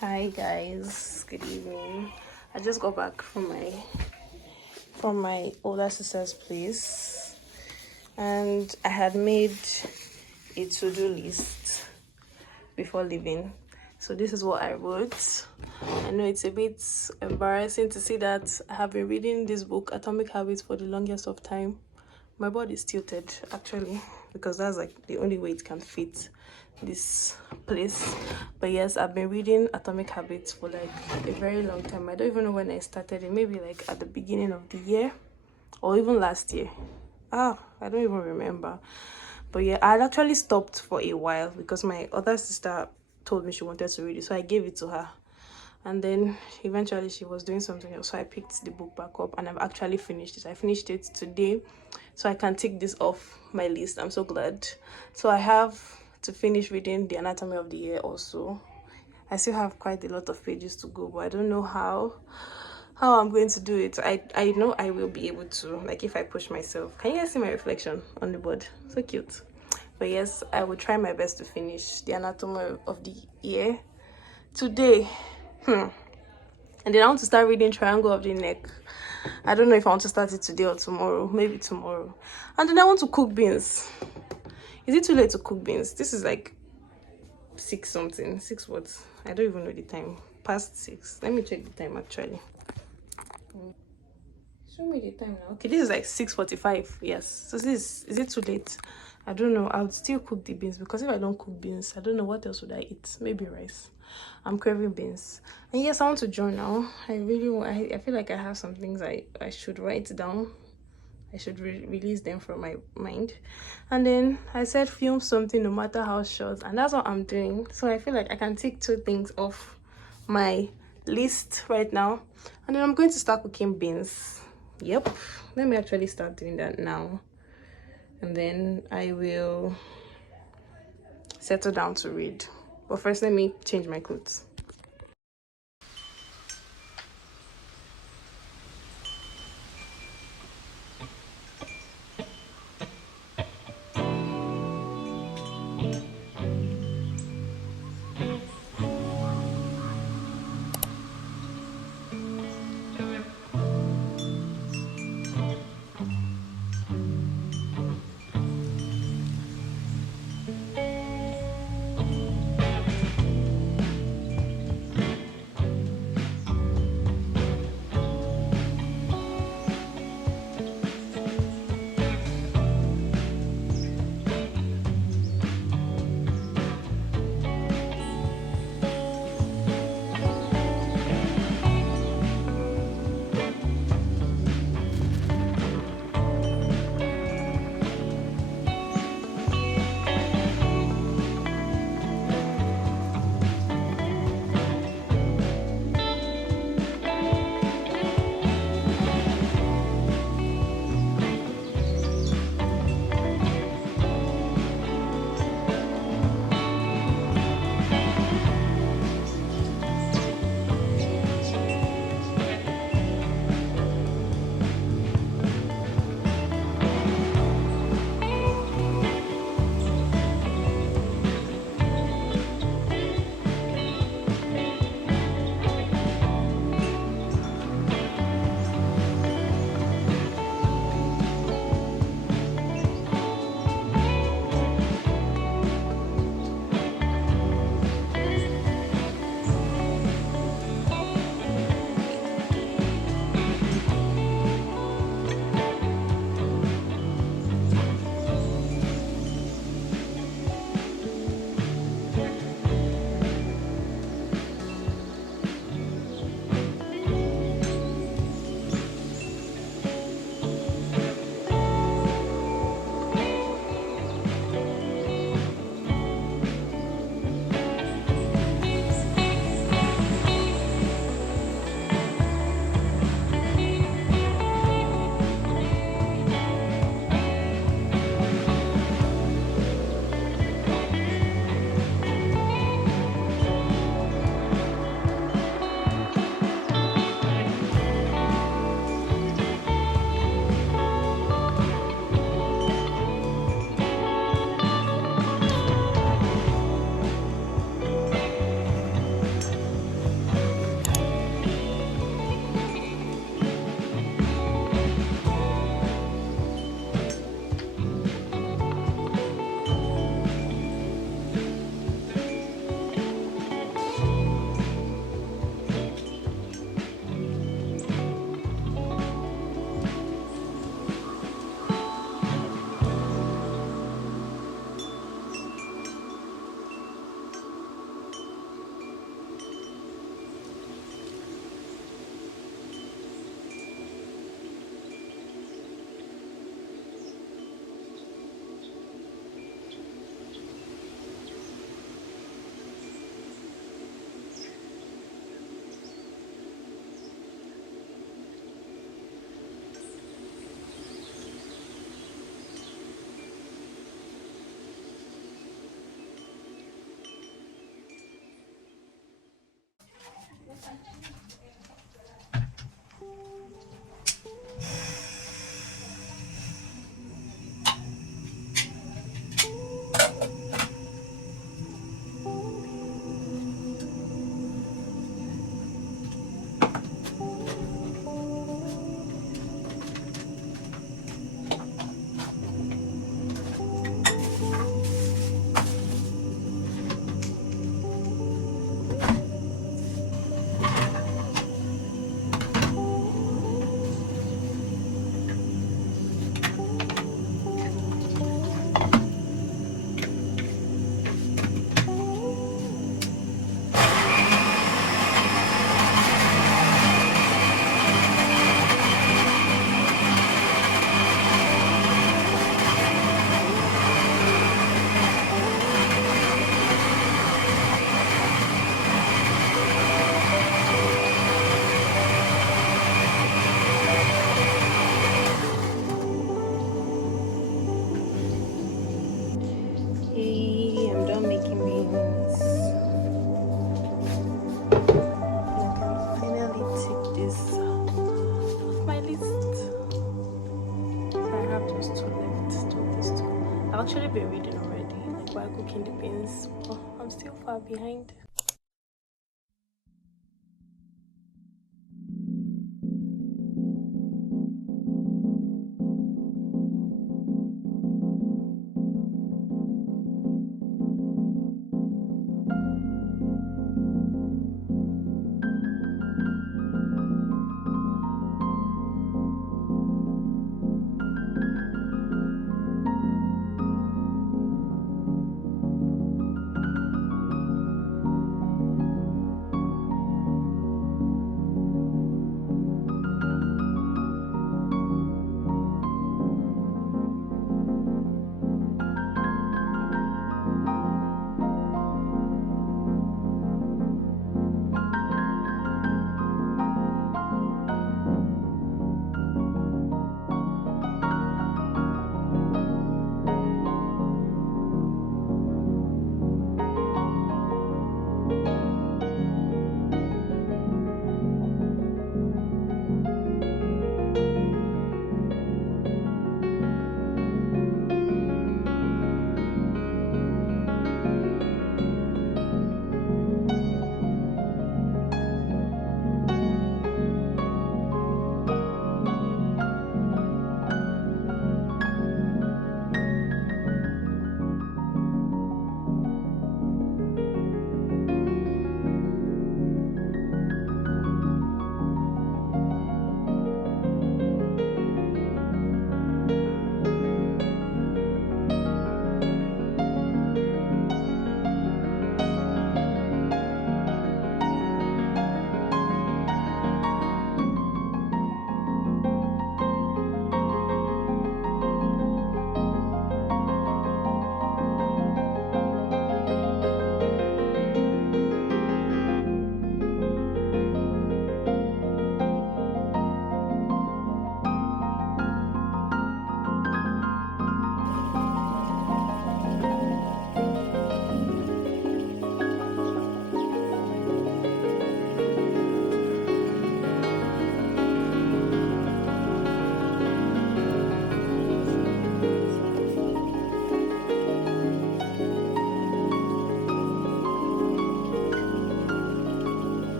Hi guys, good evening. I just got back from my older sister's place, and I had made a to-do list before leaving. So this is what I wrote. I know it's a bit embarrassing to see that I have been reading this book, Atomic Habits, for the longest of time. My body is tilted actually, because that's like the only way it can fit this place. But yes, I've been reading Atomic Habits for like a very long time. I don't even know when I started it. Maybe like at the beginning of the year or even last year. I don't even remember. But yeah, I had actually stopped for a while because my other sister told me she wanted to read it, so I gave it to her. And then eventually she was doing something else, so I picked the book back up and I've actually finished it. I finished it today, so I can tick this off my list. I'm so glad. So I have to finish reading The Anatomy of the Year also. I still have quite a lot of pages to go, but I don't know how I'm going to do it. I know I will be able to, like, if I push myself. Can you guys see my reflection on the board? So cute. But yes, I will try my best to finish The Anatomy of the Year today. And then I want to start reading Triangle of the Neck. I don't know if I want to start it today or tomorrow. Maybe tomorrow. And then I want to cook beans. Is it too late to cook beans? This is like 6 something. 6 what? I don't even know the time. Past 6. Let me check the time actually. Show me the time now. Okay, this is like 6:45. Yes. So this is it too late? I don't know. I would still cook the beans, because if I don't cook beans, I don't know what else would I eat. Maybe rice. I'm craving beans. And yes, I want to journal. I really want. I feel like I have some things I should write down. I should release them from my mind. And then I said film something, no matter how short, and that's what I'm doing. So I feel like I can take 2 things off my list right now, and then I'm going to start cooking beans. Yep, let me actually start doing that now, and then I will settle down to read. But first, let me change my clothes. been reading already, like while cooking the beans. But I'm still far behind.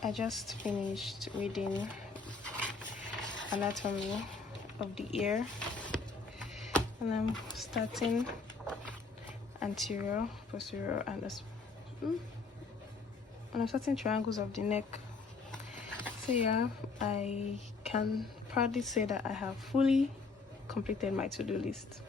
I just finished reading anatomy of the ear, and I'm starting anterior, posterior, and I'm starting triangles of the neck. So yeah, I can proudly say that I have fully completed my to-do list.